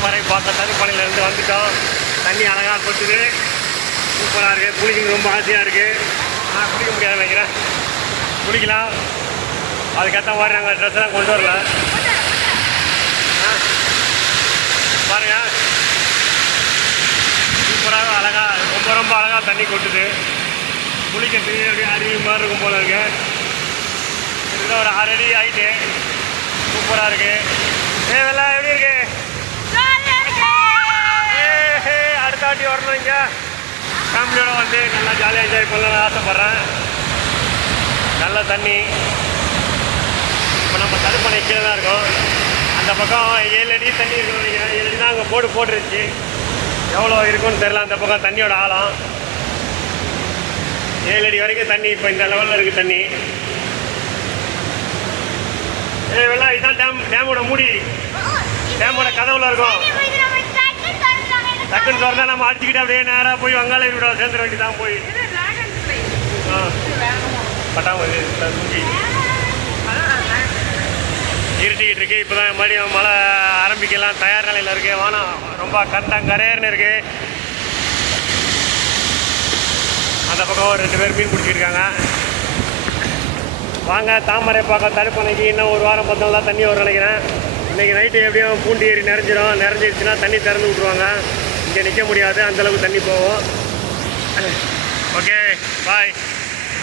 தாமரை பார்க்க தடுப்பணையிலேருந்து வந்துட்டோம். தண்ணி அழகாக கொட்டுது, சூப்பராக இருக்குது. குளிக்கணும் ரொம்ப ஆசையாக இருக்குது. நான் குளிக்க முடியாது நினைக்கிறேன். குளிக்கலாம், அதுக்கேற்ற மாதிரி நாங்கள் ட்ரெஸ்ஸெல்லாம் கொண்டு வரல. பாருங்கள், சூப்பராக அழகாக ரொம்ப ரொம்ப அழகாக தண்ணி கொட்டுது. குளிக்கிறதுக்கு அப்படியே அருவி மாதிரி இருக்கும் போல இருக்கு. இதில் ஒரு 6 அடி ஆகிட்டு சூப்பராக இருக்குது. வெள்ளம் எப்படி இருக்கு? அடுத்த வாட்டி வரணும். இங்கே ஃபேமிலியோடு வந்து நல்லா ஜாலியாக என்ஜாய் பண்ணலாம்னு ஆசைப்பட்றேன். நல்ல தண்ணி. இப்போ நம்ம தடுப்பணை கீழே தான் இருக்கோம். அந்த பக்கம் 7 அடி தண்ணி இருக்கணும். நீங்கள் 7 அடி தான் அங்கே போர்டு போட்டுருச்சு. எவ்வளோ இருக்குன்னு தெரில. அந்த பக்கம் தண்ணியோட ஆழம் 7 அடி வரைக்கும் தண்ணி. இப்போ இந்த லெவலில் இருக்குது தண்ணி. வெள்ளம் இதுதான் டேமோட மூடி. டேமோட கதவுல இருக்கும். டக்குன்னு திறந்தா நம்ம அடிச்சுக்கிட்டு அப்படியே நேராக போய் வங்காள விட சேர்ந்துட வேண்டியதான். போய் பட்டாமதி இருட்டிக்கிட்டு இருக்கு. இப்போ தான் மறுபடியும் மழை ஆரம்பிக்கலாம் தயார் நிலையில் இருக்கு. வானம் ரொம்ப கரையர்னு இருக்கு. அந்த பக்கம் ஒரு 2 பேர் மீன் பிடிச்சிருக்காங்க. வாங்க தாமரை பார்க்க தடுப்பணைக்கு இன்னும் 1 வாரம் 10 நாள் தான் தண்ணி வரும் நினைக்கிறேன். இன்றைக்கி நைட்டு எப்படியும் பூண்டி ஏறி நிறைஞ்சிருச்சுன்னா தண்ணி திறந்து விட்ருவாங்க. இங்கே நிற்க முடியாது, அந்தளவுக்கு தண்ணி போகும். Okay bye.